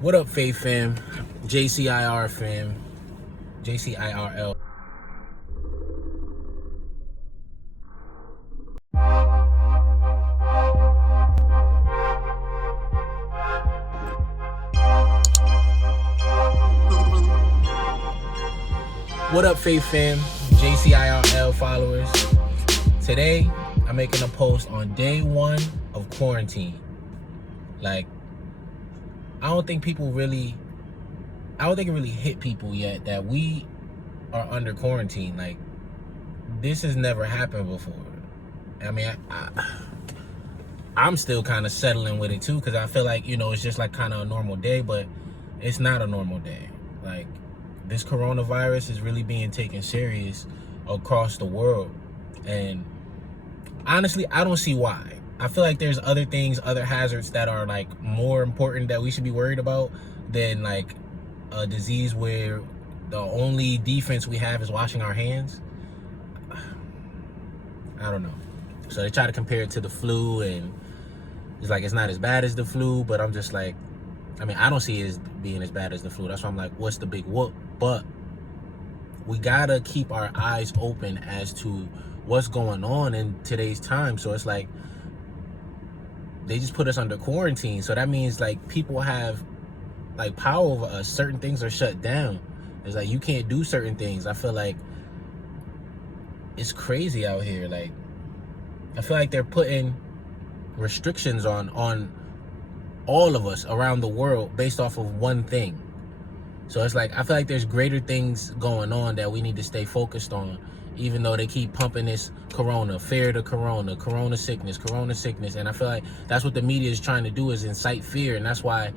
What up, Faith fam? JCIR fam. JCIRL. What up, Faith fam? JCIRL followers. Today, I'm making a post on day 1 of quarantine. Like, I don't think it really hit people yet that we are under quarantine. Like, this has never happened before. I mean, I'm still kind of settling with it too, because I feel like, it's just like kind of a normal day, but it's not a normal day. Like, this coronavirus is really being taken serious across the world. And honestly, I don't see why. I feel like there's other things, other hazards that are like more important that we should be worried about than like a disease where the only defense we have is washing our hands. I don't know. So they try to compare it to the flu, and it's like it's not as bad as the flu, but I'm just like, I mean, I don't see it as being as bad as the flu. That's why I'm like, what's the big whoop? But we gotta keep our eyes open as to what's going on in today's time. So it's like, they just put us under quarantine. So that means like people have like power over us. Certain things are shut down. It's like you can't do certain things. I feel like it's crazy out here. Like, I feel like they're putting restrictions on all of us around the world based off of one thing. So it's like, I feel like there's greater things going on that we need to stay focused on, even though they keep pumping this fear to corona sickness. And I feel like that's what the media is trying to do, is incite fear. And that's why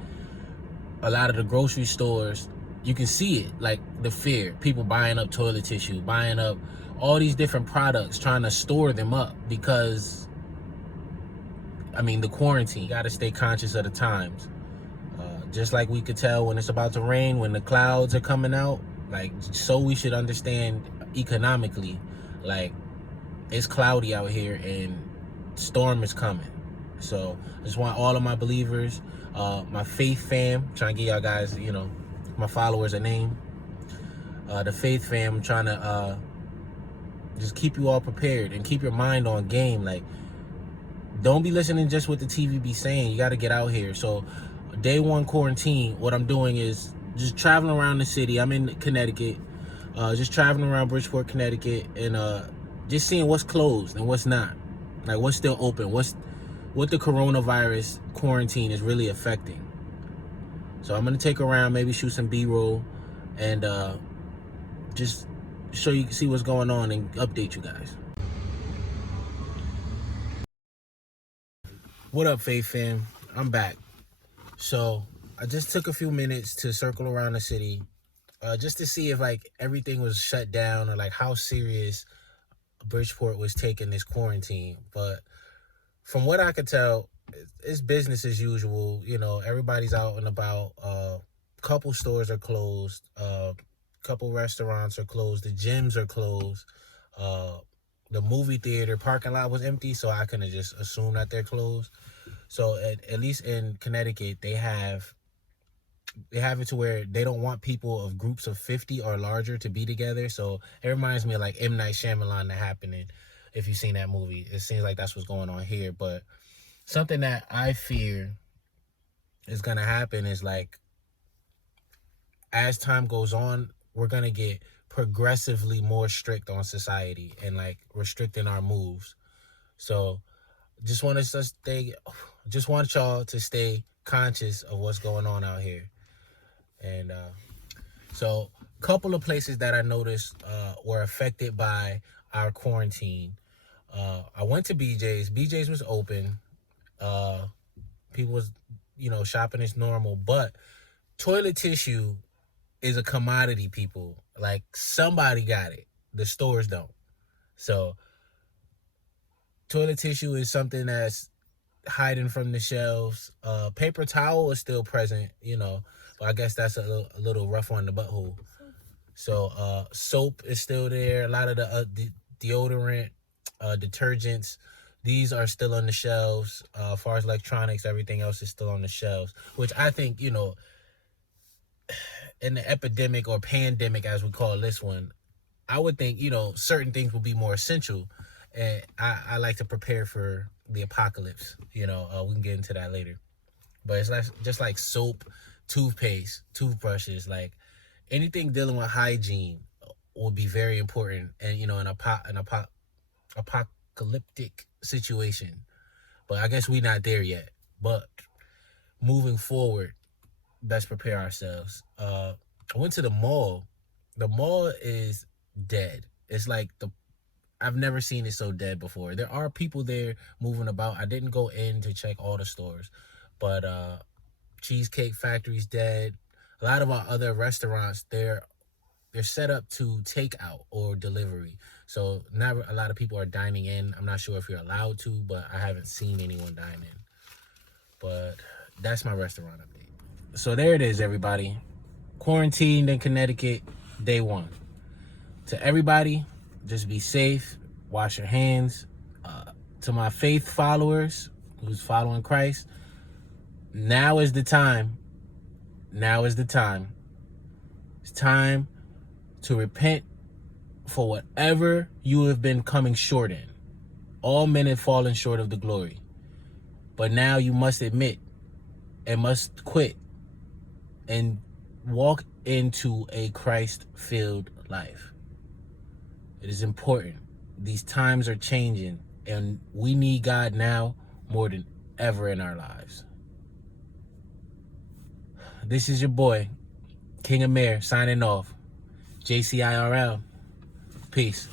a lot of the grocery stores, you can see it, like the fear. People buying up toilet tissue, buying up all these different products, trying to store them up because, I mean, the quarantine. You got to stay conscious of the times. Just like we could tell when it's about to rain, when the clouds are coming out, like, so we should understand economically, like, it's cloudy out here and storm is coming. So I just want all of my believers, my faith fam, trying to give y'all guys, my followers a name. The faith fam, trying to just keep you all prepared and keep your mind on game. Like, don't be listening just what the TV be saying. You got to get out here. So day 1 quarantine, what I'm doing is just traveling around the city. I'm in Connecticut, just traveling around Bridgeport, Connecticut, and just seeing what's closed and what's not, like what's still open, what the coronavirus quarantine is really affecting. So I'm gonna take around, maybe shoot some B-roll, and just see what's going on and update you guys. What up, Faith fam? I'm back. So I just took a few minutes to circle around the city, just to see if like everything was shut down, or like how serious Bridgeport was taking this quarantine. But from what I could tell, it's business as usual. Everybody's out and about. Couple stores are closed. Couple restaurants are closed. The gyms are closed. The movie theater parking lot was empty, so I couldn't just assume that they're closed. So at least in Connecticut, they have it to where they don't want people of groups of 50 or larger to be together. So it reminds me of like M. Night Shyamalan, The Happening. If you've seen that movie, it seems like that's what's going on here. But something that I fear is going to happen is, like, as time goes on, we're going to get progressively more strict on society and like restricting our moves. So just want y'all to stay conscious of what's going on out here. And so a couple of places that I noticed were affected by our quarantine. I went to BJ's. BJ's was open. People was, shopping as normal. But toilet tissue is a commodity, people. Like, somebody got it. The stores don't. So toilet tissue is something that's hiding from the shelves. Paper towel is still present, but I guess that's a little rough on the butthole. So soap is still there. A lot of the deodorant, detergents, these are still on the shelves. As far as electronics, everything else is still on the shelves, which I think, in the epidemic or pandemic, as we call this one, I would think, certain things will be more essential. And I like to prepare for the apocalypse. We can get into that later. But it's like just like soap, toothpaste, toothbrushes, like anything dealing with hygiene will be very important. And an apocalyptic situation. But I guess we're not there yet. But moving forward, best prepare ourselves. I went to the mall. The mall is dead. It's like I've never seen it so dead before. There are people there moving about. I didn't go in to check all the stores, but Cheesecake Factory's dead. A lot of our other restaurants, they're set up to take out or delivery. So not a lot of people are dining in. I'm not sure if you're allowed to, but I haven't seen anyone dine in. But that's my restaurant update. So there it is, everybody. Quarantined in Connecticut, day 1. To everybody, just be safe, wash your hands. To my faith followers who's following Christ, now is the time. Now is the time. It's time to repent for whatever you have been coming short in. All men have fallen short of the glory. But now you must admit and must quit and walk into a Christ-filled life. It is important. These times are changing, and we need God now more than ever in our lives. This is your boy, King Amir, signing off. JCIRL. Peace.